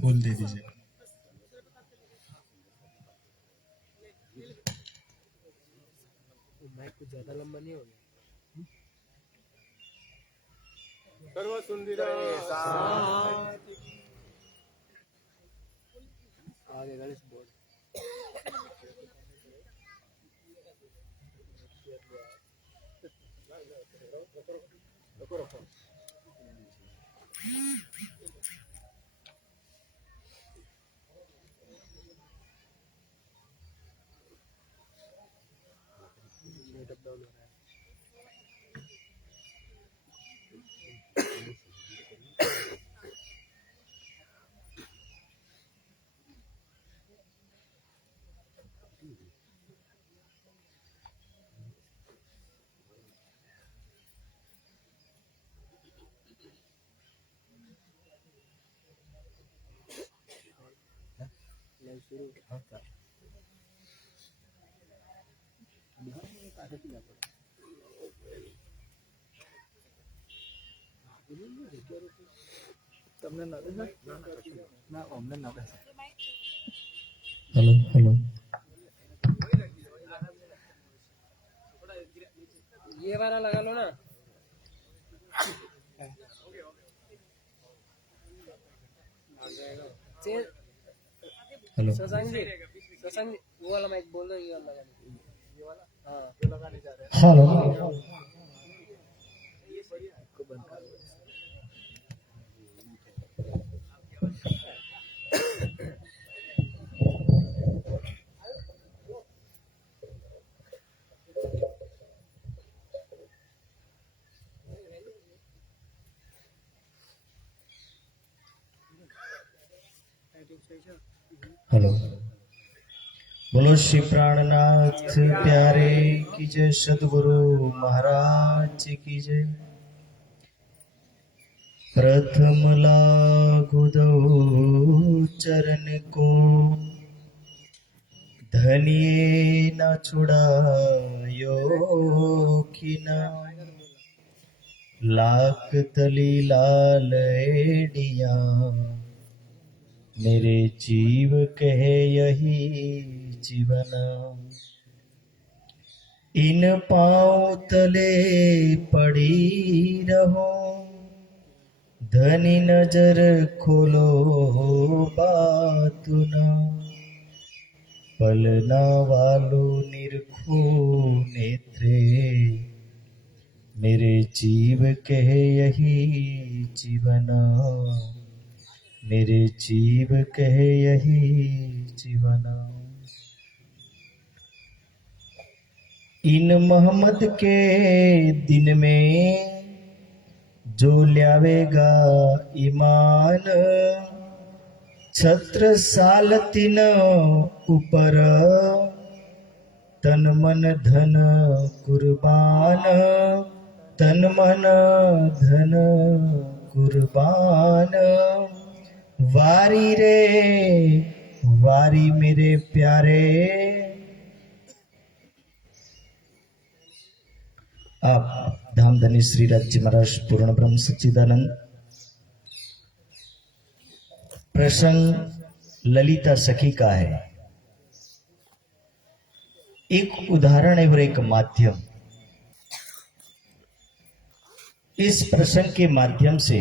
फूल दे दीजिए। माइक कुछ ज्यादा लंबा नहीं हो गया। सर्व सुंदर आगे गणेश बोर्ड मेकअप डाउन हो रहा है। लाइव शुरू होता है। તમને ના અમને ના બેસે। Hello hello. ये वाला लगा लो ना। हेलो शशांक जी वो वाला माइक बोल दो, ये वाला लगा दो। ये वाला हाँ ये लगाने जा रहे हैं। हेलो। को बंद कर दो। हेलो। बोलो श्री प्राणनाथ प्यारे की जय, सदगुरु महाराज की जय। प्रथम लागू दो चरण को, धनिये न छुड़ायो खिना। लाख तली लाल एडिया, मेरे जीव कहे यही जीवन। इन पाँव तले पड़ी रहो, धनी नजर खोलो बातु न। पलना वालो निरखो नेत्रे, मेरे जीव कहे यही जीवन। मेरे जीव कहे यही जीवन। इन मोहम्मद के दिन में जो ल्यावेगा ईमान, छत्र साल तीन ऊपर तन मन धन कुर्बान। तन मन धन कुर्बान। वारी रे वारी मेरे प्यारे। आप धामधनी श्री राज्य महाराज पूर्ण ब्रह्म सच्चिदानंद प्रसंग ललिता सखी का है। एक उदाहरण है और एक माध्यम। इस प्रसंग के माध्यम से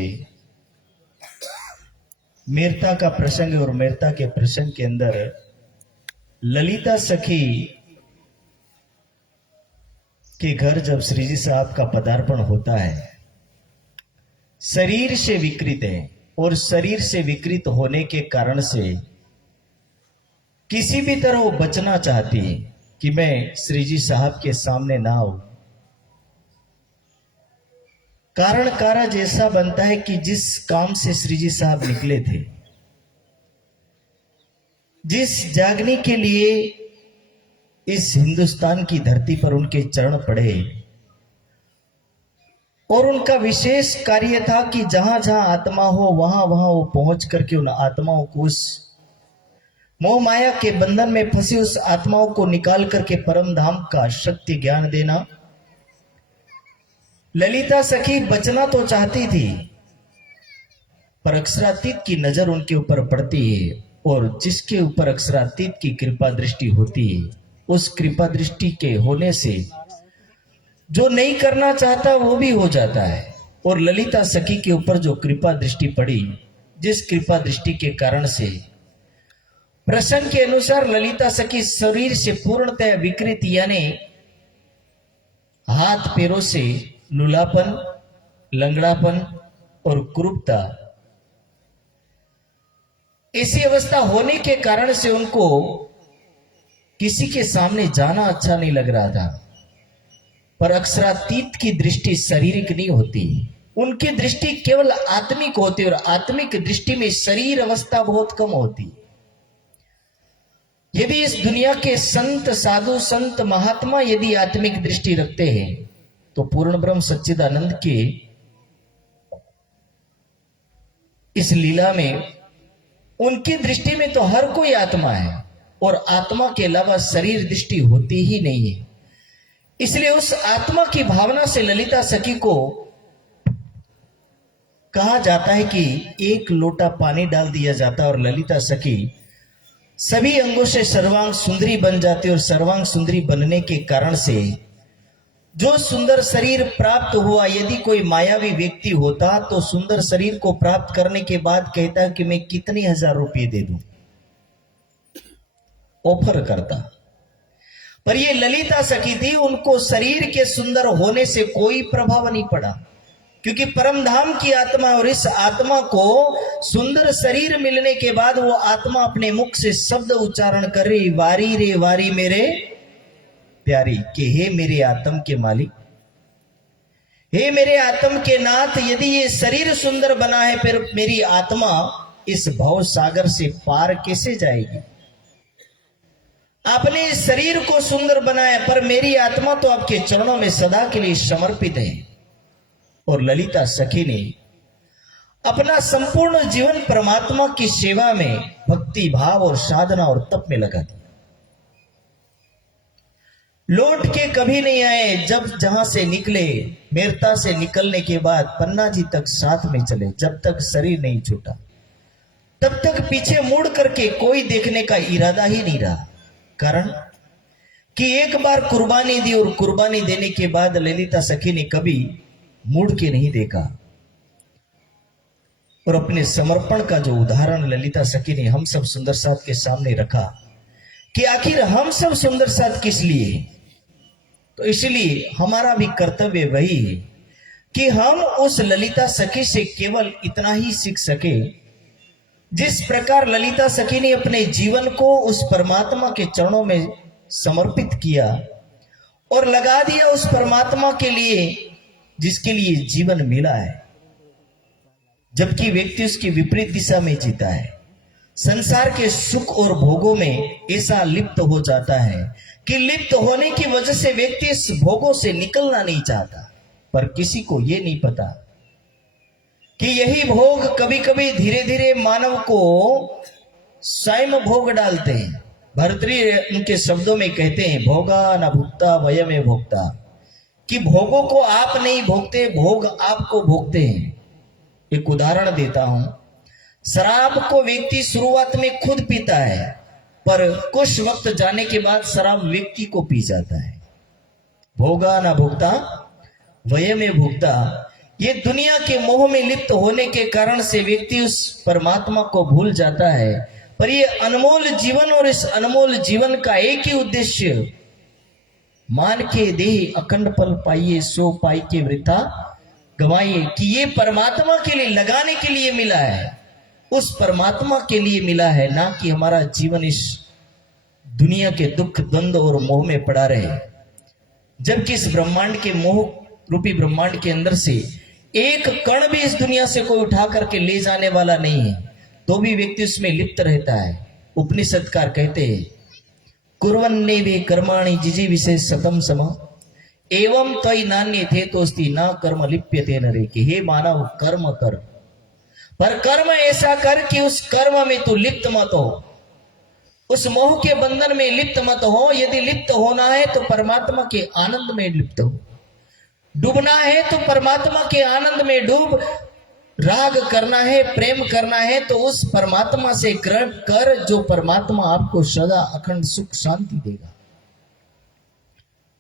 मेरता का प्रसंग है और मेरता के प्रसंग के अंदर ललिता सखी के घर जब श्री जी साहब का पदार्पण होता है, शरीर से विकृत है और शरीर से विकृत होने के कारण से किसी भी तरह वो बचना चाहती है कि मैं श्री जी साहब के सामने ना आऊं। कारण कारज ऐसा बनता है कि जिस काम से श्री जी साहब निकले थे, जिस जागने के लिए इस हिंदुस्तान की धरती पर उनके चरण पड़े, और उनका विशेष कार्य था कि जहां जहां आत्मा हो वहां वहां वो पहुंच करके उन आत्माओं को, उस मोह माया के बंधन में फंसी उस आत्माओं को निकाल करके परम धाम का शक्ति ज्ञान देना। ललिता सखी बचना तो चाहती थी, पर अक्षरातीत की नजर उनके ऊपर पड़ती है, और जिसके ऊपर अक्षरातीत की कृपा दृष्टि होती है, उस कृपा दृष्टि के होने से जो नहीं करना चाहता वो भी हो जाता है। और ललिता सखी के ऊपर जो कृपा दृष्टि पड़ी, जिस कृपा दृष्टि के कारण से प्रसंग के अनुसार ललिता सखी शरीर से पूर्णतः विकृत, यानी हाथ पैरों से लूलापन, लंगड़ापन और कुरूपता, ऐसी अवस्था होने के कारण से उनको किसी के सामने जाना अच्छा नहीं लग रहा था। पर अक्षरातीत की दृष्टि शारीरिक नहीं होती, उनकी दृष्टि केवल आत्मिक होती है, और आत्मिक दृष्टि में शरीर अवस्था बहुत कम होती। यदि इस दुनिया के संत, साधु, संत, महात्मा यदि आत्मिक दृष्टि रखते हैं तो पूर्ण ब्रह्म सच्चिदानंद के इस लीला में उनकी दृष्टि में तो हर कोई आत्मा है, और आत्मा के अलावा शरीर दृष्टि होती ही नहीं है। इसलिए उस आत्मा की भावना से ललिता सखी को कहा जाता है कि एक लोटा पानी डाल दिया जाता है और ललिता सखी सभी अंगों से सर्वांग सुंदरी बन जाती, और सर्वांग सुंदरी बनने के कारण से जो सुंदर शरीर प्राप्त हुआ, यदि कोई मायावी व्यक्ति होता तो सुंदर शरीर को प्राप्त करने के बाद कहता कि मैं कितने 1000 रुपये दे दूं, ऑफर करता। पर ये ललिता सखी थी, उनको शरीर के सुंदर होने से कोई प्रभाव नहीं पड़ा, क्योंकि परम धाम की आत्मा, और इस आत्मा को सुंदर शरीर मिलने के बाद वो आत्मा अपने मुख से शब्द उच्चारण कर रही, वारी रे वारी मेरे प्यारी, कि हे मेरे आत्म के मालिक, हे मेरे आत्म के नाथ, यदि ये शरीर सुंदर बना है फिर मेरी आत्मा इस भव सागर से पार कैसे जाएगी। आपने इस शरीर को सुंदर बनाया, पर मेरी आत्मा तो आपके चरणों में सदा के लिए समर्पित है। और ललिता सखी ने अपना संपूर्ण जीवन परमात्मा की सेवा में, भक्ति भाव और साधना और तप में लगा दिया। लौट के कभी नहीं आए। जब जहां से निकले, मेरता से निकलने के बाद पन्ना जी तक साथ में चले, जब तक शरीर नहीं छूटा तब तक पीछे मुड़ करके कोई देखने का इरादा ही नहीं रहा। कारण कि एक बार कुर्बानी दी, और कुर्बानी देने के बाद ललिता सखी ने कभी मुड़ के नहीं देखा। और अपने समर्पण का जो उदाहरण ललिता सखी ने हम सब सुंदर साथ के सामने रखा कि आखिर हम सब सुंदर साथ किस लिए, तो इसलिए हमारा भी कर्तव्य वही है कि हम उस ललिता सखी से केवल इतना ही सीख सके, जिस प्रकार ललिता सखी ने अपने जीवन को उस परमात्मा के चरणों में समर्पित किया और लगा दिया उस परमात्मा के लिए जिसके लिए जीवन मिला है। जबकि व्यक्ति उसकी विपरीत दिशा में जीता है, संसार के सुख और भोगों में ऐसा लिप्त हो जाता है कि लिप्त होने की वजह से व्यक्ति इस भोगों से निकलना नहीं चाहता। पर किसी को यह नहीं पता कि यही भोग कभी कभी धीरे धीरे मानव को स्वयं भोग डालते हैं। भर्तृहरि उनके शब्दों में कहते हैं, भोगा न भुगता वयमे भोगता, कि भोगों को आप नहीं भोगते, भोग आपको भोगते हैं। एक उदाहरण देता हूं, शराब को व्यक्ति शुरुआत में खुद पीता है, पर कुछ वक्त जाने के बाद शराब व्यक्ति को पी जाता है। भोगा न भुगता वयमे भुगता, ये दुनिया के मोह में लिप्त होने के कारण से व्यक्ति उस परमात्मा को भूल जाता है। पर ये अनमोल जीवन, और इस अनमोल जीवन का एक ही उद्देश्य, मान के देह अखंड पल पाइए, सो पाई के वृथा गवाइए, कि ये परमात्मा के लिए लगाने के लिए मिला है, उस परमात्मा के लिए मिला है, ना कि हमारा जीवन इस दुनिया के दुख द्वंद्व और मोह में पड़ा रहे। जबकि इस ब्रह्मांड के मोह रूपी ब्रह्मांड के अंदर से एक कण भी इस दुनिया से कोई उठा करके ले जाने वाला नहीं है, तो भी व्यक्ति उसमें लिप्त रहता है। उपनिषदकार कहते हैं, कुर्वन्ने वे कर्माणि जिजी विशेष सतम सम एवं तय नान्य थे तोस्ति ना कर्म लिप्यते नरे, कि हे मानव कर्म कर, पर कर्म ऐसा कर कि उस कर्म में तू लिप्त मत हो, उस मोह के बंधन में लिप्त मत हो। यदि लिप्त होना है तो परमात्मा के आनंद में लिप्त हो, डूबना है तो परमात्मा के आनंद में डूब, राग करना है, प्रेम करना है, तो उस परमात्मा से ग्रहण कर जो परमात्मा आपको सदा अखंड सुख शांति देगा।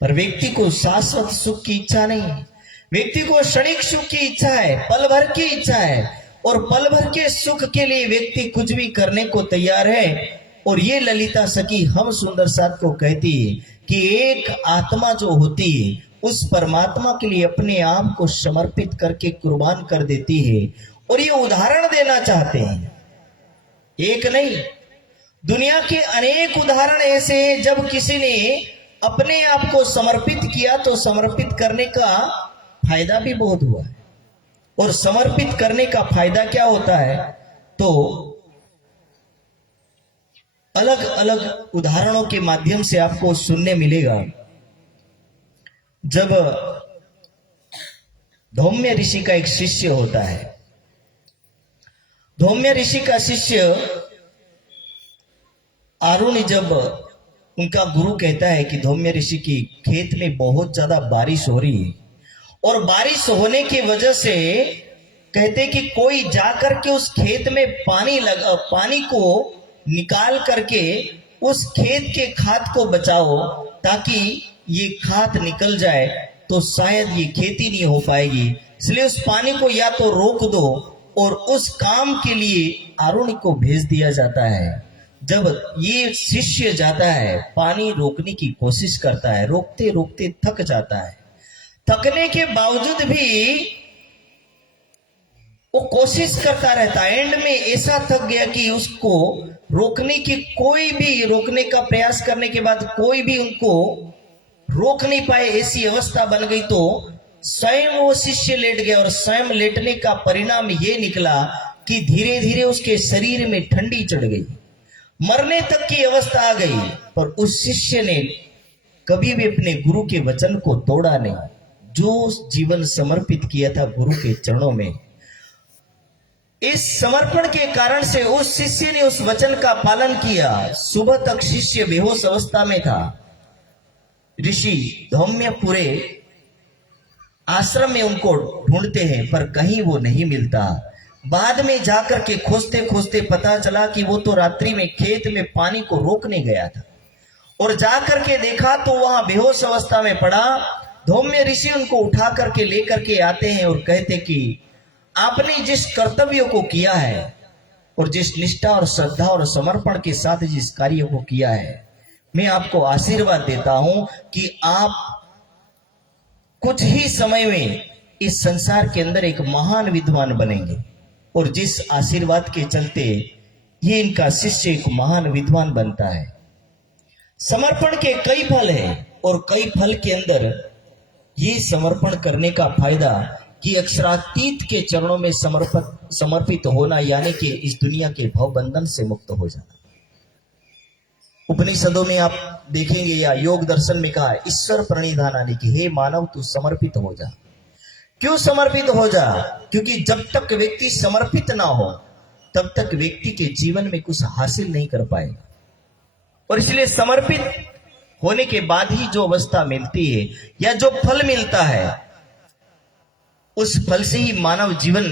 पर व्यक्ति को शाश्वत सुख की इच्छा नहीं है, व्यक्ति को क्षणिक सुख की इच्छा है, पल भर की इच्छा है, और पल भर के सुख के लिए व्यक्ति कुछ भी करने को तैयार है। और ये ललिता सखी हम सुंदर साथ को कहती है कि एक आत्मा जो होती है उस परमात्मा के लिए अपने आप को समर्पित करके कुर्बान कर देती है। और ये उदाहरण देना चाहते हैं, एक नहीं, दुनिया के अनेक उदाहरण ऐसे हैं जब किसी ने अपने आप को समर्पित किया तो समर्पित करने का फायदा भी बहुत हुआ है। और समर्पित करने का फायदा क्या होता है, तो अलग अलग उदाहरणों के माध्यम से आपको सुनने मिलेगा। जब धौम्य ऋषि का एक शिष्य होता है, धौम्य ऋषि का शिष्य आरुणि, जब उनका गुरु कहता है कि धौम्य ऋषि की खेत में बहुत ज्यादा बारिश हो रही है, और बारिश होने की वजह से कहते कि कोई जाकर के उस खेत में पानी को निकाल करके उस खेत के खाद को बचाओ, ताकि ये खाद निकल जाए तो शायद ये खेती नहीं हो पाएगी। इसलिए उस पानी को या तो रोक दो, और उस काम के लिए आरुणि को भेज दिया जाता है। जब ये शिष्य जाता है, पानी रोकने की कोशिश करता है, रोकते रोकते थक जाता है। थकने के बावजूद भी वो कोशिश करता रहता है। एंड में ऐसा थक गया कि उसको रोकने का प्रयास करने के बाद कोई भी उनको रोक नहीं पाए, ऐसी अवस्था बन गई। तो स्वयं वो शिष्य लेट गया, और स्वयं लेटने का परिणाम ये निकला कि धीरे धीरे उसके शरीर में ठंडी चढ़ गई, मरने तक की अवस्था आ गई। पर उस शिष्य ने कभी भी अपने गुरु के वचन को तोड़ा नहीं, जो जीवन समर्पित किया था गुरु के चरणों में। इस समर्पण के कारण से उस शिष्य ने उस वचन का पालन किया। सुबह तक शिष्य बेहोश अवस्था में था। ऋषि धौम्य पूरे आश्रम में उनको ढूंढते हैं, पर कहीं वो नहीं मिलता। बाद में जाकर के खोजते खोजते पता चला कि वो तो रात्रि में खेत में पानी को रोकने गया था, और जाकर के देखा तो वहां बेहोश अवस्था में पड़ा। धौम्य ऋषि उनको उठा करके लेकर के आते हैं और कहते कि आपने जिस कर्तव्य को किया है, और जिस निष्ठा और श्रद्धा और समर्पण के साथ जिस कार्य को किया है, मैं आपको आशीर्वाद देता हूं कि आप कुछ ही समय में इस संसार के अंदर एक महान विद्वान बनेंगे। और जिस आशीर्वाद के चलते ये इनका शिष्य एक महान विद्वान बनता है। समर्पण के कई फल हैं, और कई फल के अंदर ये समर्पण करने का फायदा कि अक्षरातीत के चरणों में समर्पित होना, यानी कि इस दुनिया के भवबंधन से मुक्त हो जाना। उपनिषदों में आप देखेंगे या योग दर्शन में कहा ईश्वर प्रणिधानानि कि हे मानव तू समर्पित हो जा। क्यों समर्पित हो जा? क्योंकि जब तक व्यक्ति समर्पित ना हो तब तक व्यक्ति के जीवन में कुछ हासिल नहीं कर पाएगा। और इसलिए समर्पित होने के बाद ही जो अवस्था मिलती है या जो फल मिलता है, उस फल से ही मानव जीवन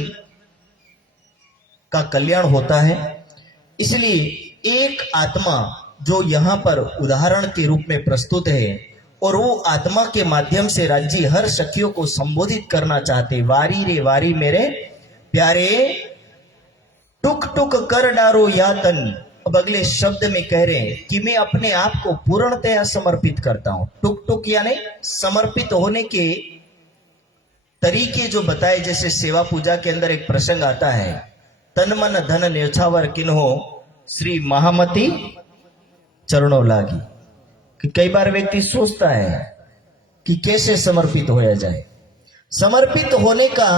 का कल्याण होता है। इसलिए एक आत्मा जो यहाँ पर उदाहरण के रूप में प्रस्तुत है, और वो आत्मा के माध्यम से राज्य हर सखियों को संबोधित करना चाहते। वारी रे वारी मेरे प्यारे, टुक टुक कर डारो या तन। अब अगले शब्द में कह रहे हैं कि मैं अपने आप को पूर्णतया समर्पित करता हूं। टुक टुक यानी समर्पित होने के तरीके जो बताए, जैसे सेवा पूजा के अंदर एक प्रसंग आता है, तन मन धन न्योछावर किन्हो श्री महामती चरणों लागी। कि कई बार व्यक्ति सोचता है कि कैसे समर्पित होया जाए। समर्पित होने का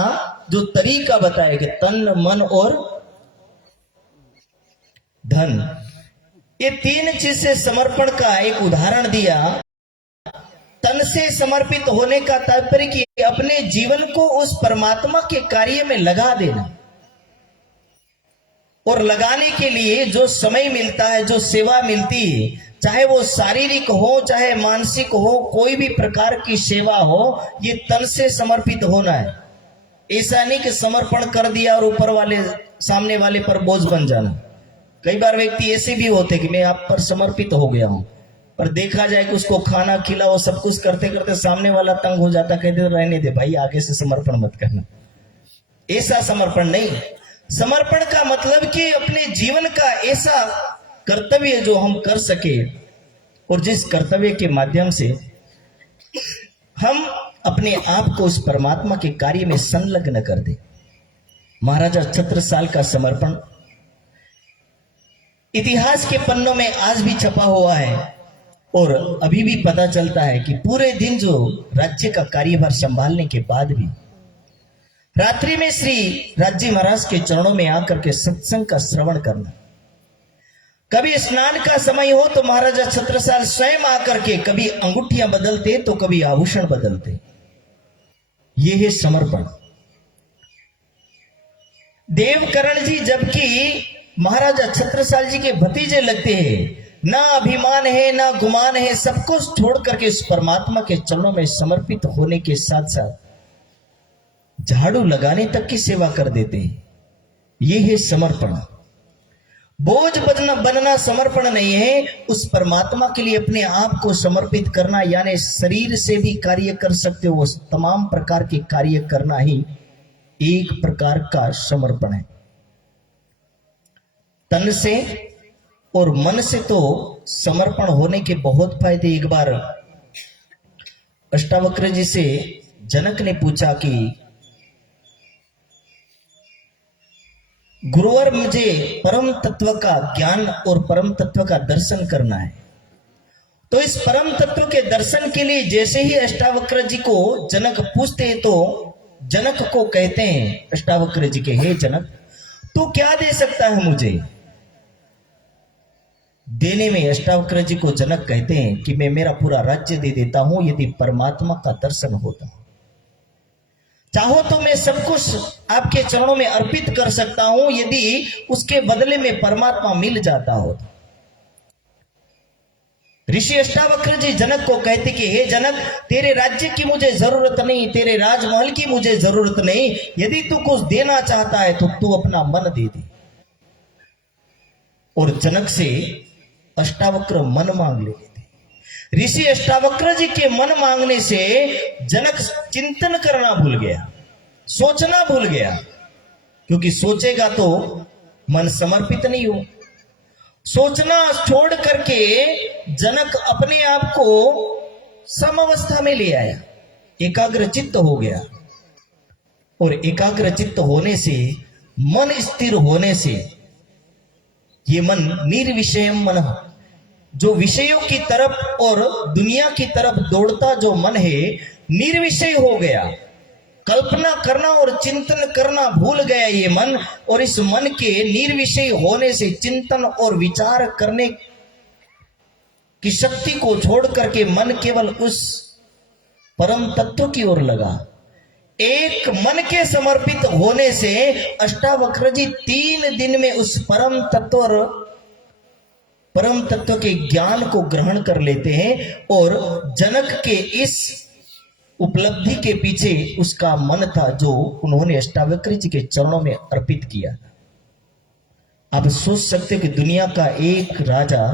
जो तरीका बताया कि तन मन और धन, ये तीन चीज से समर्पण का एक उदाहरण दिया। तन से समर्पित होने का तात्पर्य कि अपने जीवन को उस परमात्मा के कार्य में लगा देना, और लगाने के लिए जो समय मिलता है, जो सेवा मिलती है, चाहे वो शारीरिक हो चाहे मानसिक हो, कोई भी प्रकार की सेवा हो, ये तन से समर्पित होना है। ऐसा नहीं कि समर्पण कर दिया और ऊपर वाले सामने वाले पर बोझ बन जाना। कई बार व्यक्ति ऐसे भी होते कि मैं आप पर समर्पित हो गया हूं, पर देखा जाए कि उसको खाना खिलाओ सब कुछ करते करते सामने वाला तंग हो जाता, कहते रहने दे भाई, आगे से समर्पण मत करना। ऐसा समर्पण नहीं। समर्पण का मतलब कि अपने जीवन का ऐसा कर्तव्य जो हम कर सके और जिस कर्तव्य के माध्यम से हम अपने आप को उस परमात्मा के कार्य में संलग्न कर दे। महाराजा छत्रसाल का समर्पण इतिहास के पन्नों में आज भी छपा हुआ है और अभी भी पता चलता है कि पूरे दिन जो राज्य का कार्यभार संभालने के बाद भी रात्रि में श्री राज्य महाराज के चरणों में आकर के सत्संग का श्रवण करना। कभी स्नान का समय हो तो महाराजा छत्रसाल स्वयं आकर के कभी अंगूठियां बदलते तो कभी आभूषण बदलते। ये है समर्पण। देवकरण जी जबकि महाराजा छत्रसाल जी के भतीजे लगते हैं, ना अभिमान है ना गुमान है, सब कुछ छोड़ करके उस परमात्मा के चरणों में समर्पित होने के साथ साथ झाड़ू लगाने तक की सेवा कर देते हैं। ये है समर्पण। बोझ बनना समर्पण नहीं है। उस परमात्मा के लिए अपने आप को समर्पित करना, यानी शरीर से भी कार्य कर सकते हो, तमाम प्रकार के कार्य करना ही एक प्रकार का समर्पण है। तन से और मन से तो समर्पण होने के बहुत फायदे। एक बार अष्टावक्र जी से जनक ने पूछा कि गुरुवर, मुझे परम तत्व का ज्ञान और परम तत्व का दर्शन करना है। तो इस परम तत्व के दर्शन के लिए जैसे ही अष्टावक्र जी को जनक पूछते हैं तो जनक को कहते हैं अष्टावक्र जी के, हे जनक, तू क्या दे सकता है मुझे? देने में अष्टावक्र जी को जनक कहते हैं कि मैं मेरा पूरा राज्य दे देता हूं यदि परमात्मा का दर्शन होता। चाहो तो मैं सब कुछ आपके चरणों में अर्पित कर सकता हूं यदि उसके बदले में परमात्मा मिल जाता हो। ऋषि अष्टावक्र जी जनक को कहते कि हे जनक, तेरे राज्य की मुझे जरूरत नहीं, तेरे राजमहल की मुझे जरूरत नहीं, यदि तू कुछ देना चाहता है तो तू अपना मन दे दे। और जनक से अष्टावक्र मन मांग लेते थे। ऋषि अष्टावक्र जी के मन मांगने से जनक चिंतन करना भूल गया, सोचना भूल गया, क्योंकि सोचेगा तो मन समर्पित नहीं हो। सोचना छोड़ करके जनक अपने आप को समअवस्था में ले आया, एकाग्र चित्त हो गया। और एकाग्र चित्त होने से, मन स्थिर होने से, ये मन निर्विषयम मन, जो विषयों की तरफ और दुनिया की तरफ दौड़ता जो मन है निर्विषय हो गया। कल्पना करना और चिंतन करना भूल गया ये मन। और इस मन के निर्विषय होने से चिंतन और विचार करने की शक्ति को छोड़ करके मन केवल उस परम तत्व की ओर लगा। एक मन के समर्पित होने से अष्टावक्र जी 3 दिन में उस परम तत्व के ज्ञान को ग्रहण कर लेते हैं। और जनक के इस उपलब्धि के पीछे उसका मन था जो उन्होंने अष्टावक्र जी के चरणों में अर्पित किया। आप सोच सकते हो कि दुनिया का एक राजा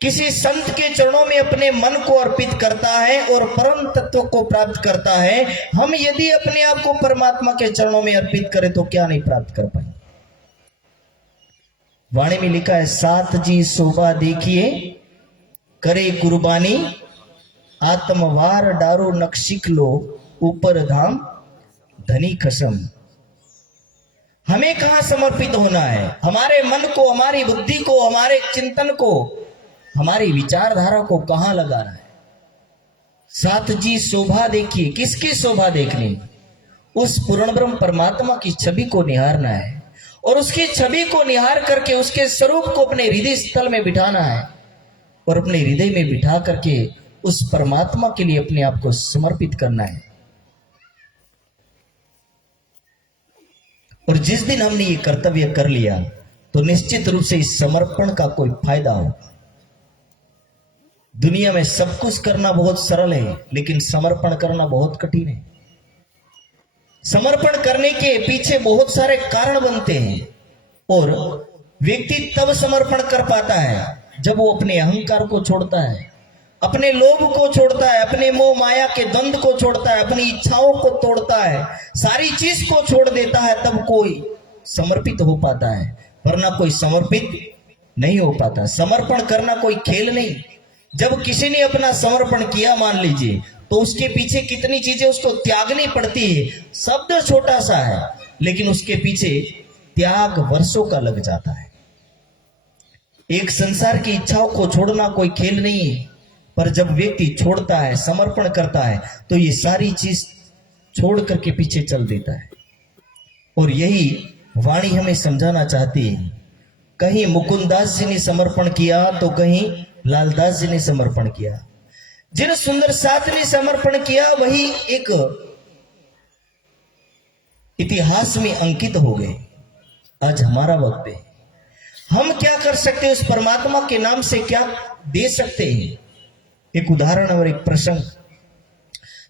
किसी संत के चरणों में अपने मन को अर्पित करता है और परम तत्व को प्राप्त करता है। हम यदि अपने आप को परमात्मा के चरणों में अर्पित करें तो क्या नहीं प्राप्त कर पाएंगे। वाणी में लिखा है, साथ जी शोभा देखिए करे कुर्बानी, आत्मवार डारो नक्शिक लो ऊपर धाम धनी कसम। हमें कहां समर्पित होना है? हमारे मन को, हमारी बुद्धि को, हमारे चिंतन को, हमारी विचारधारा को कहां लगाना है? साथ जी शोभा देखिए। किसकी शोभा देखनी? उस पूर्ण ब्रह्म परमात्मा की छवि को निहारना है और उसकी छवि को निहार करके उसके स्वरूप को अपने हृदय स्थल में बिठाना है और अपने हृदय में बिठा करके उस परमात्मा के लिए अपने आप को समर्पित करना है। और जिस दिन हमने ये कर्तव्य कर लिया तो निश्चित रूप से इस समर्पण का कोई फायदा हो। दुनिया में सब कुछ करना बहुत सरल है, लेकिन समर्पण करना बहुत कठिन है। समर्पण करने के पीछे बहुत सारे कारण बनते हैं और व्यक्ति तब समर्पण कर पाता है जब वो अपने अहंकार को छोड़ता है, अपने लोभ को छोड़ता है, अपने मोह माया के द्वंद को छोड़ता है, अपनी इच्छाओं को तोड़ता है, सारी चीज को छोड़ देता है, तब कोई समर्पित हो पाता है, वरना कोई समर्पित नहीं हो पाता। समर्पण करना कोई खेल नहीं। जब किसी ने अपना समर्पण किया मान लीजिए, तो उसके पीछे कितनी चीजें उसको त्यागनी पड़ती है। शब्द छोटा सा है लेकिन उसके पीछे त्याग वर्षों का लग जाता है। एक संसार की इच्छाओं को छोड़ना कोई खेल नहीं है, पर जब व्यक्ति छोड़ता है, समर्पण करता है, तो ये सारी चीज छोड़ करके पीछे चल देता है। और यही वाणी हमें समझाना चाहती है। कहीं मुकुंदास जी ने समर्पण किया तो कहीं लालदास जी ने समर्पण किया। जिन सुंदर साथ ने समर्पण किया वही एक इतिहास में अंकित हो गए। आज हमारा वक्त है, हम क्या कर सकते हैं, उस परमात्मा के नाम से क्या दे सकते हैं। एक उदाहरण और एक प्रसंग,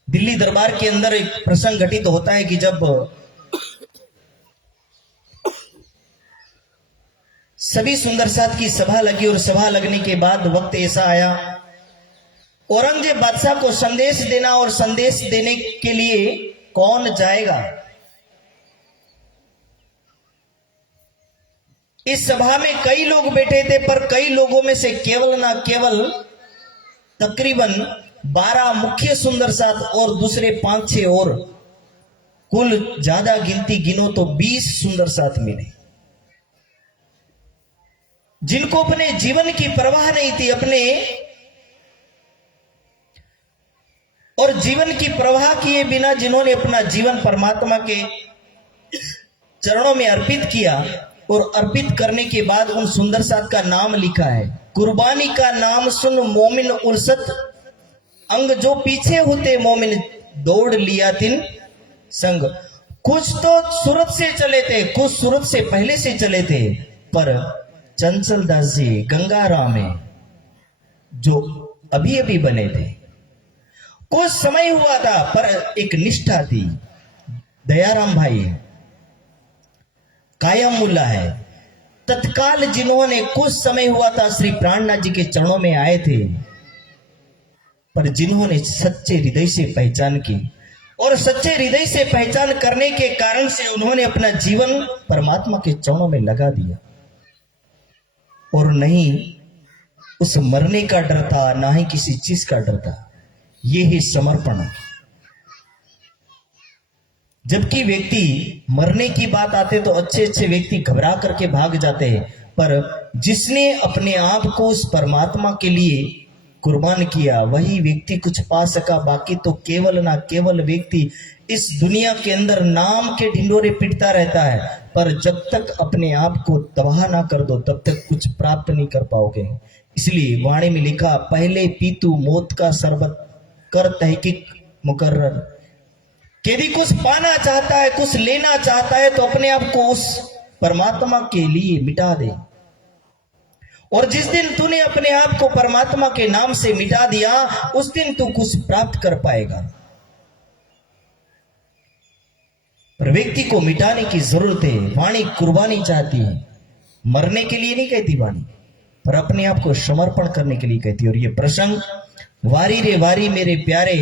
दिल्ली दरबार के अंदर एक प्रसंग घटित होता है कि जब सभी सुंदर साथ की सभा लगी और सभा लगने के बाद वक्त ऐसा आया, औरंगजेब बादशाह को संदेश देना और संदेश देने के लिए कौन जाएगा। इस सभा में कई लोग बैठे थे, पर कई लोगों में से केवल ना केवल तकरीबन 12 मुख्य सुंदर साथ और दूसरे 5-6 और, कुल ज्यादा गिनती गिनो तो 20 सुंदर साथ मिले, जिनको अपने जीवन की परवाह नहीं थी, अपने और जीवन की परवाह किए बिना जिन्होंने अपना जीवन परमात्मा के चरणों में अर्पित किया। और अर्पित करने के बाद उन सुंदर साथ का नाम लिखा है, कुर्बानी का नाम सुन मोमिन उर्सत, अंग जो पीछे होते मोमिन दौड़ लिया तिन संग। कुछ तो सूरत से चले थे, कुछ सूरत से पहले से चले थे, पर चंचल दास जी गंगाराम में जो अभी अभी बने थे, कुछ समय हुआ था पर एक निष्ठा थी। दयाराम भाई कायम मुल्ला है, तत्काल जिन्होंने कुछ समय हुआ था श्री प्राणनाथ जी के चरणों में आए थे, पर जिन्होंने सच्चे हृदय से पहचान की और सच्चे हृदय से पहचान करने के कारण से उन्होंने अपना जीवन परमात्मा के चरणों में लगा दिया। और नहीं उस मरने का डर था, ना ही किसी चीज का डर था। ये है समर्पण। जबकि व्यक्ति मरने की बात आते तो अच्छे अच्छे व्यक्ति घबरा करके भाग जाते हैं, पर जिसने अपने आप को उस परमात्मा के लिए कुर्बान किया वही व्यक्ति कुछ पा सका। बाकी तो केवल ना केवल व्यक्ति इस दुनिया के अंदर नाम के ढिंडोरे पिटता रहता है, पर जब तक अपने आप को तबाह ना कर दो तब तक कुछ प्राप्त नहीं कर पाओगे। इसलिए वाणी में लिखा, पहले पीतू मौत का शरबत कर तहकीक मुकर्रर। यदि कुछ पाना चाहता है, कुछ लेना चाहता है, तो अपने आप को उस परमात्मा के लिए मिटा दे। और जिस दिन तूने अपने आप को परमात्मा के नाम से मिटा दिया, उस दिन तू कुछ प्राप्त कर पाएगा। पर व्यक्ति को मिटाने की जरूरत है। वाणी कुर्बानी चाहती है, मरने के लिए नहीं कहती वाणी, पर अपने आप को समर्पण करने के लिए कहती है। और ये प्रसंग, वारी रे वारी मेरे प्यारे,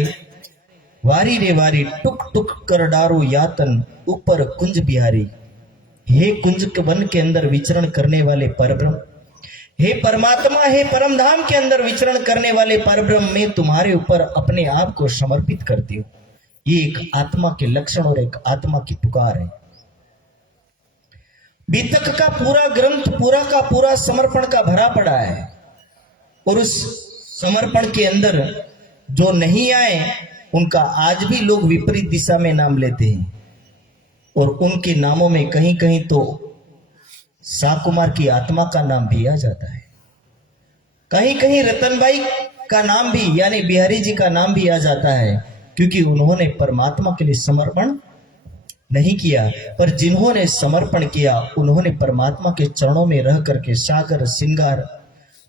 वारी रे वारी टुक टुक कर डारो यातन ऊपर कुंज बिहारी। हे कुंज के वन के अंदर विचरण करने वाले परब्रह्म, हे परमात्मा, हे परम धाम के अंदर विचरण करने वाले परब्रह्म, मैं तुम्हारे ऊपर अपने आप को समर्पित करती हूँ। ये एक आत्मा के लक्षण और एक आत्मा की पुकार है। बीतक का पूरा ग्रंथ पूरा का पूरा समर्पण का भरा पड़ा है। और उस समर्पण के अंदर जो नहीं आए उनका आज भी लोग विपरीत दिशा में नाम लेते हैं। और उनके नामों में कहीं कहीं तो साकुमार की आत्मा का नाम भी आ जाता है, कहीं कहीं रतनबाई का नाम भी यानी बिहारी जी का नाम भी आ जाता है, क्योंकि उन्होंने परमात्मा के लिए समर्पण नहीं किया। पर जिन्होंने समर्पण किया उन्होंने परमात्मा के चरणों में रह करके सागर श्रृंगार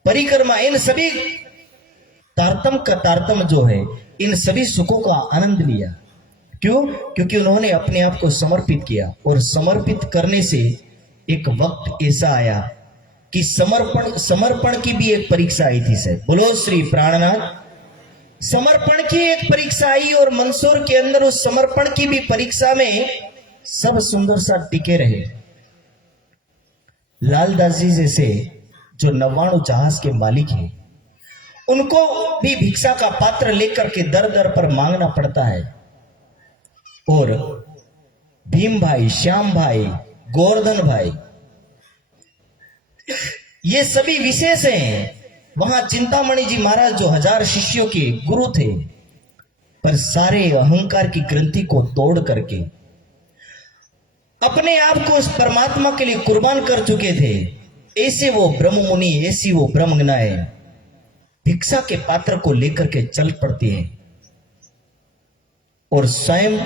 परिक्रमा इन सभी तारतम का तारतम जो है इन सभी सुखों का आनंद लिया। क्यों? क्योंकि उन्होंने अपने आप को समर्पित किया, और समर्पित करने से एक वक्त ऐसा आया कि समर्पण की भी एक परीक्षा आई थी। सर बोलो श्री प्राणनाथ। समर्पण की एक परीक्षा आई, और मंदसौर के अंदर उस समर्पण की भी परीक्षा में सब सुंदर सा टिके रहे। लालदास जी जैसे जो 99 जहाज के मालिक हैं, उनको भी भिक्षा का पात्र लेकर के दर दर पर मांगना पड़ता है। और भीम भाई, श्याम भाई, गोवर्धन भाई, ये सभी विशेष हैं। वहां चिंतामणि जी महाराज जो 1000 शिष्यों के गुरु थे, पर सारे अहंकार की ग्रंथि को तोड़ करके अपने आप को उस परमात्मा के लिए कुर्बान कर चुके थे। ऐसे वो ब्रह्म मुनि, ऐसी वो ब्रह्मज्ञाए भिक्षा के पात्र को लेकर के चल पड़ती है, और स्वयं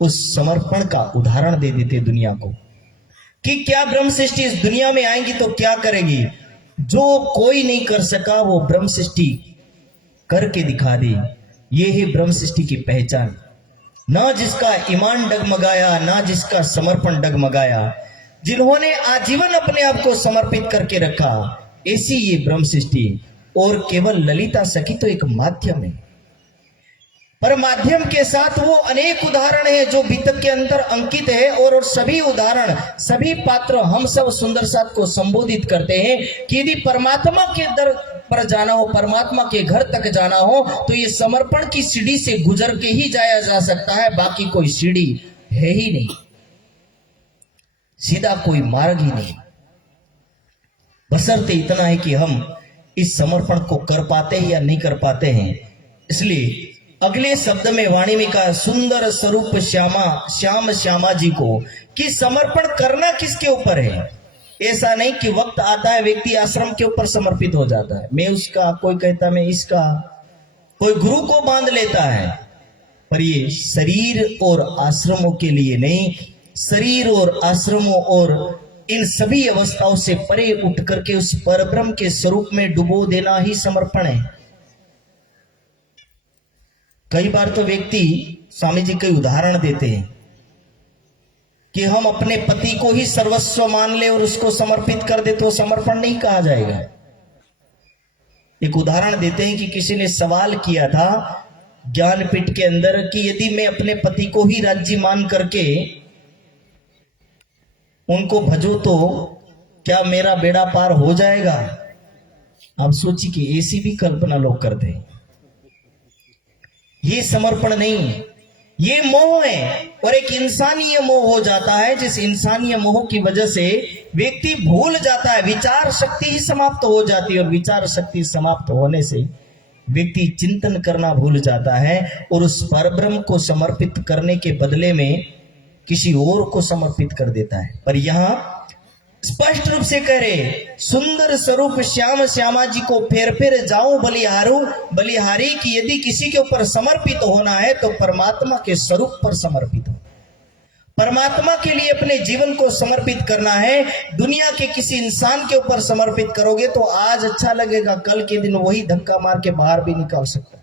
उस समर्पण का उदाहरण दे देते दुनिया को कि क्या ब्रह्म सृष्टि इस दुनिया में आएंगी तो क्या करेगी। जो कोई नहीं कर सका वो ब्रह्म सृष्टि करके दिखा दी। ये है ब्रह्म सृष्टि की पहचान। ना जिसका ईमान डगमगाया, ना जिसका समर्पण डगमगाया, जिन्होंने आजीवन अपने आप को समर्पित करके रखा, ऐसी ये ब्रह्म सृष्टि। और केवल ललिता सखी तो एक माध्यम है, पर माध्यम के साथ वो अनेक उदाहरण है जो बीतक के अंदर अंकित है। और सभी उदाहरण, सभी पात्र हम सब सुंदर साथ को संबोधित करते हैं कि यदि परमात्मा के दर पर जाना हो, परमात्मा के घर तक जाना हो, तो ये समर्पण की सीढ़ी से गुजर के ही जाया जा सकता है। बाकी कोई सीढ़ी है ही नहीं, सीधा कोई मार्ग ही नहीं। बशर्ते इतना है कि हम इस समर्पण को कर पाते हैं या नहीं कर पाते हैं। इसलिए अगले शब्द में वाणी में कहा, सुंदर स्वरूप श्याम श्यामा जी को, कि समर्पण करना किसके ऊपर है। ऐसा नहीं कि वक्त आता है व्यक्ति आश्रम के ऊपर समर्पित हो जाता है, मैं उसका, कोई कहता मैं इसका, कोई गुरु को बांध लेता है। पर ये शरीर और आश्रमों के लिए नहीं, शरीर और आश्रमों और इन सभी अवस्थाओं से परे उठ करके उस परब्रह्म के स्वरूप में डुबो देना ही समर्पण है। कई बार तो व्यक्ति, स्वामी जी कई उदाहरण देते हैं कि हम अपने पति को ही सर्वस्व मान ले और उसको समर्पित कर दे तो समर्पण नहीं कहा जाएगा। एक उदाहरण देते हैं कि किसी ने सवाल किया था ज्ञानपीठ के अंदर कि यदि मैं अपने पति को ही राज्य मान करके उनको भजो तो क्या मेरा बेड़ा पार हो जाएगा। आप सोचिए कि ऐसी भी कल्पना लोग करते हैं। ये समर्पण नहीं, ये मोह है। और एक इंसानीय मोह हो जाता है, जिस इंसानीय मोह की वजह से व्यक्ति भूल जाता है, विचार शक्ति ही समाप्त हो जाती है। और विचार शक्ति समाप्त होने से व्यक्ति चिंतन करना भूल जाता है, और उस परब्रह्म को समर्पित करने के बदले में किसी और को समर्पित कर देता है। पर यहां स्पष्ट रूप से कह रहे, सुंदर स्वरूप श्याम श्यामा जी को फेर फेर जाऊं बलिहारी, कि यदि किसी के ऊपर समर्पित होना है तो परमात्मा के स्वरूप पर समर्पित हो। परमात्मा के लिए अपने जीवन को समर्पित करना है। दुनिया के किसी इंसान के ऊपर समर्पित करोगे तो आज अच्छा लगेगा, कल के दिन वही धक्का मार के बाहर भी निकाल सकता है।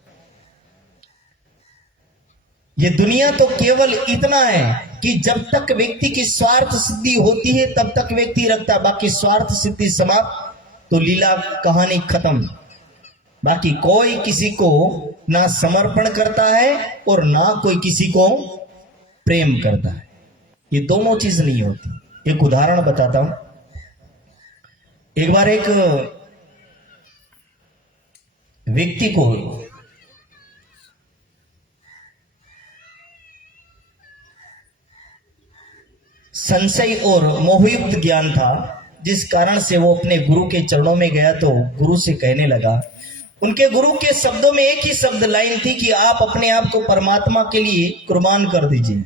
ये दुनिया तो केवल इतना है कि जब तक व्यक्ति की स्वार्थ सिद्धि होती है तब तक व्यक्ति रखता है, बाकी स्वार्थ सिद्धि समाप्त तो लीला कहानी खत्म। बाकी कोई किसी को ना समर्पण करता है और ना कोई किसी को प्रेम करता है। ये दोनों चीज नहीं होती। एक उदाहरण बताता हूं। एक बार एक व्यक्ति को संशय और मोहयुक्त ज्ञान था, जिस कारण से वो अपने गुरु के चरणों में गया तो गुरु से कहने लगा। उनके गुरु के शब्दों में एक ही शब्द लाइन थी कि आप अपने आप को परमात्मा के लिए कुर्बान कर दीजिए।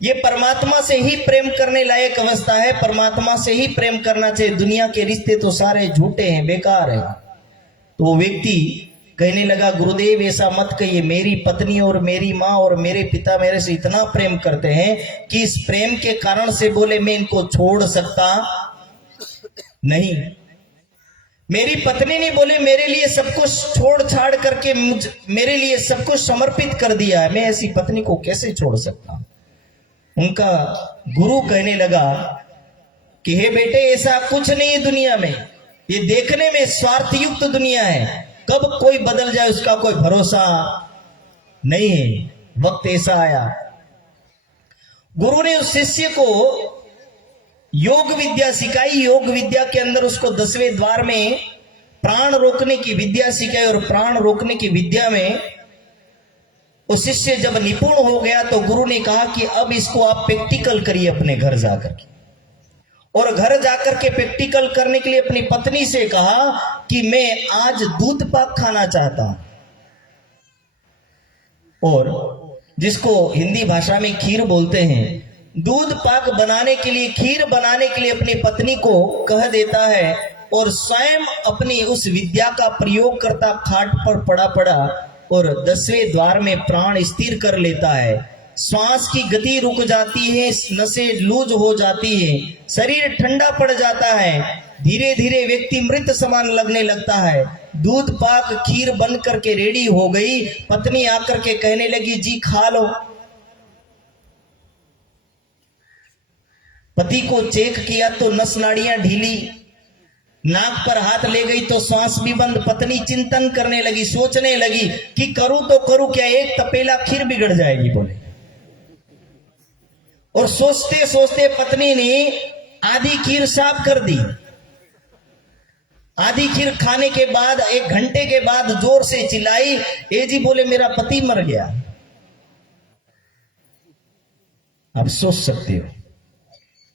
ये परमात्मा से ही प्रेम करने लायक अवस्था है, परमात्मा से ही प्रेम करना चाहिए। दुनिया के रिश्ते तो सारे झूठे हैं, बेकार है। तो वो व्यक्ति कहने लगा, गुरुदेव ऐसा मत कहिए, मेरी पत्नी और मेरी माँ और मेरे पिता मेरे से इतना प्रेम करते हैं कि इस प्रेम के कारण से बोले मैं इनको छोड़ सकता नहीं। मेरी पत्नी ने बोले मेरे लिए सब कुछ छोड़ छाड़ करके मेरे लिए सब कुछ समर्पित कर दिया है, मैं ऐसी पत्नी को कैसे छोड़ सकता हूं। उनका गुरु कहने लगा कि हे बेटे, ऐसा कुछ नहीं है दुनिया में, ये देखने में स्वार्थ युक्त दुनिया है, कब कोई बदल जाए उसका कोई भरोसा नहीं है। वक्त ऐसा आया, गुरु ने उस शिष्य को योग विद्या सिखाई। योग विद्या के अंदर उसको 10वें द्वार में प्राण रोकने की विद्या सिखाई, और प्राण रोकने की विद्या में वो शिष्य जब निपुण हो गया तो गुरु ने कहा कि अब इसको आप प्रैक्टिकल करिए अपने घर जाकर के। और घर जाकर के प्रैक्टिकल करने के लिए अपनी पत्नी से कहा कि मैं आज दूध पाक खाना चाहता हूं, और जिसको हिंदी भाषा में खीर बोलते हैं, दूध पाक बनाने के लिए, खीर बनाने के लिए अपनी पत्नी को कह देता है, और स्वयं अपनी उस विद्या का प्रयोग करता खाट पर पड़ा पड़ा और 10वें द्वार में प्राण स्थिर कर लेता है। श्वास की गति रुक जाती है, नसें लूज हो जाती है, शरीर ठंडा पड़ जाता है, धीरे धीरे व्यक्ति मृत समान लगने लगता है। दूध पाक खीर बन करके रेडी हो गई। पत्नी आकर के कहने लगी, जी खा लो। पति को चेक किया तो नस नाड़ियां ढीली, नाक पर हाथ ले गई तो श्वास भी बंद। पत्नी चिंतन करने लगी, सोचने लगी कि करूं तो करूं क्या, एक तपेला खीर बिगड़ जाएगी बोले। और सोचते सोचते पत्नी ने आधी खीर साफ कर दी। आधी खीर खाने के बाद 1 घंटे के बाद जोर से चिल्लाई, ए जी बोले मेरा पति मर गया। आप सोच सकते हो,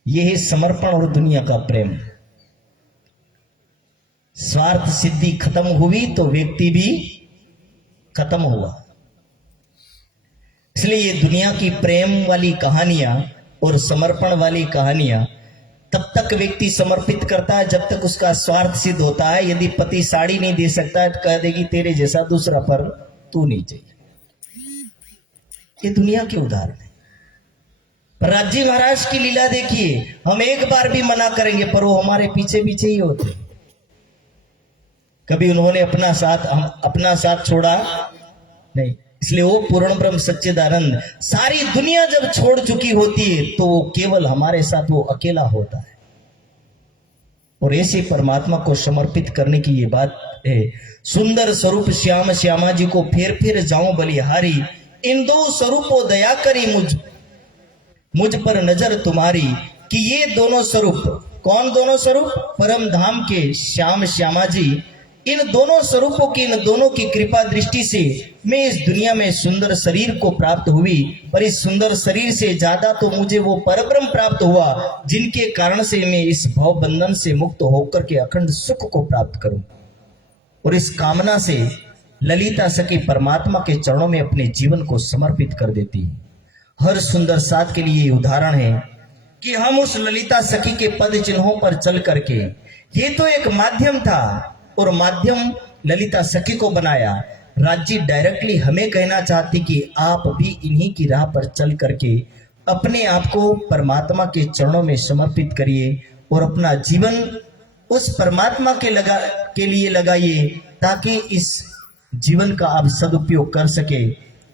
यह है समर्पण और दुनिया का प्रेम। स्वार्थ सिद्धि खत्म हुई तो व्यक्ति भी खत्म हुआ। इसलिए ये दुनिया की प्रेम वाली कहानियां और समर्पण वाली कहानियां तब तक व्यक्ति समर्पित करता है जब तक उसका स्वार्थ सिद्ध होता है। यदि पति साड़ी नहीं दे सकता है तो कह देगी तेरे जैसा दूसरा पर तू नहीं चाहिए। ये दुनिया के उदाहरण है। प्रहलाद जी महाराज की लीला देखिए, हम एक बार भी मना करेंगे पर वो हमारे पीछे पीछे ही होते। कभी उन्होंने अपना साथ छोड़ा नहीं। इसलिए वो पूर्ण ब्रह्म सच्चिदानंद सारी दुनिया जब छोड़ चुकी होती है तो वो केवल हमारे साथ वो अकेला होता है। और ऐसे परमात्मा को समर्पित करने की ये बात है। सुंदर स्वरूप श्याम श्यामा जी को फिर जाऊं बलिहारी, इन 2 स्वरूपों दया करी मुझ पर नजर तुम्हारी। कि ये दोनों स्वरूप, कौन दोनों स्वरूप? परम धाम के श्याम श्यामा जी, इन दोनों स्वरूपों की, इन दोनों की कृपा दृष्टि से मैं इस दुनिया में सुंदर शरीर को प्राप्त हुई। पर इस सुंदर शरीर से ज्यादा तो मुझे वो परब्रह्म प्राप्त हुआ जिनके कारण से मैं इस भव बंधन से मुक्त होकर के अखंड सुख को प्राप्त करूं। और इस कामना से ललिता सखी परमात्मा के चरणों में अपने जीवन को समर्पित कर देती है। हर सुंदर साथ के लिए उदाहरण है कि हम उस ललिता सखी के पद चिन्हों पर चल करके, ये तो एक माध्यम था और माध्यम ललिता सखी को बनाया। राज्य डायरेक्टली हमें कहना चाहती कि आप भी इन्हीं की राह पर चल करके अपने आप को परमात्मा के चरणों में समर्पित करिए और अपना जीवन उस परमात्मा के लिए लगाइए, ताकि इस जीवन का आप सदुपयोग कर सके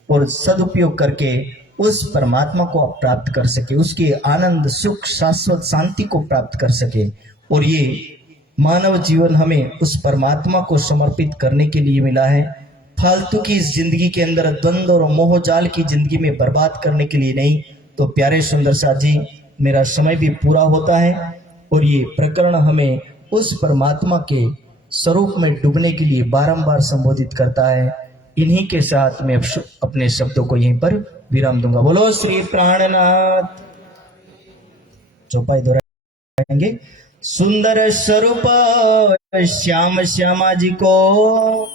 और सदुपयोग करके उस परमात्मा को आप प्राप्त कर सके, उसके आनंद सुख शाश्वत शांति को प्राप्त कर सके। और ये मानव जीवन हमें उस परमात्मा को समर्पित करने के लिए मिला है। फालतू की इस जिंदगी के अंदर द्वंद्व और मोहजाल की जिंदगी में बर्बाद करने के लिए नहीं। तो प्यारे सुंदर साथ जी, मेरा समय भी पूरा होता है और ये प्रकरण हमें उस परमात्मा के स्वरूप में डूबने के लिए बारंबार संबोधित करता है। इन्हीं के साथ मैं अपने शब्दों को यहीं पर विराम दूंगा। बोलो श्री प्राणनाथ। चौपाई दोहराएंगे। सुंदर स्वरूप श्याम श्यामा जी को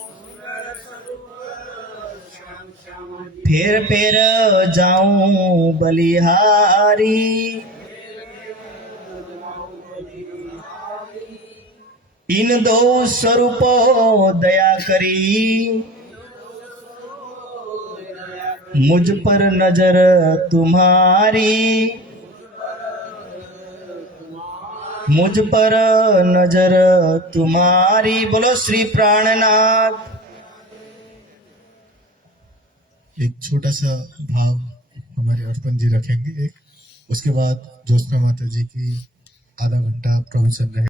फिर जाऊं बलिहारी, इन 2 स्वरूपों दया करी मुझ पर नजर तुम्हारी। मुझ पर नजर तुम्हारी। बोलो श्री प्राणनाथ। एक छोटा सा भाव हमारे अर्पण जी रखेंगे एक, उसके बाद ज्योत्सना माता जी की आधा घंटा प्रवचन रहे।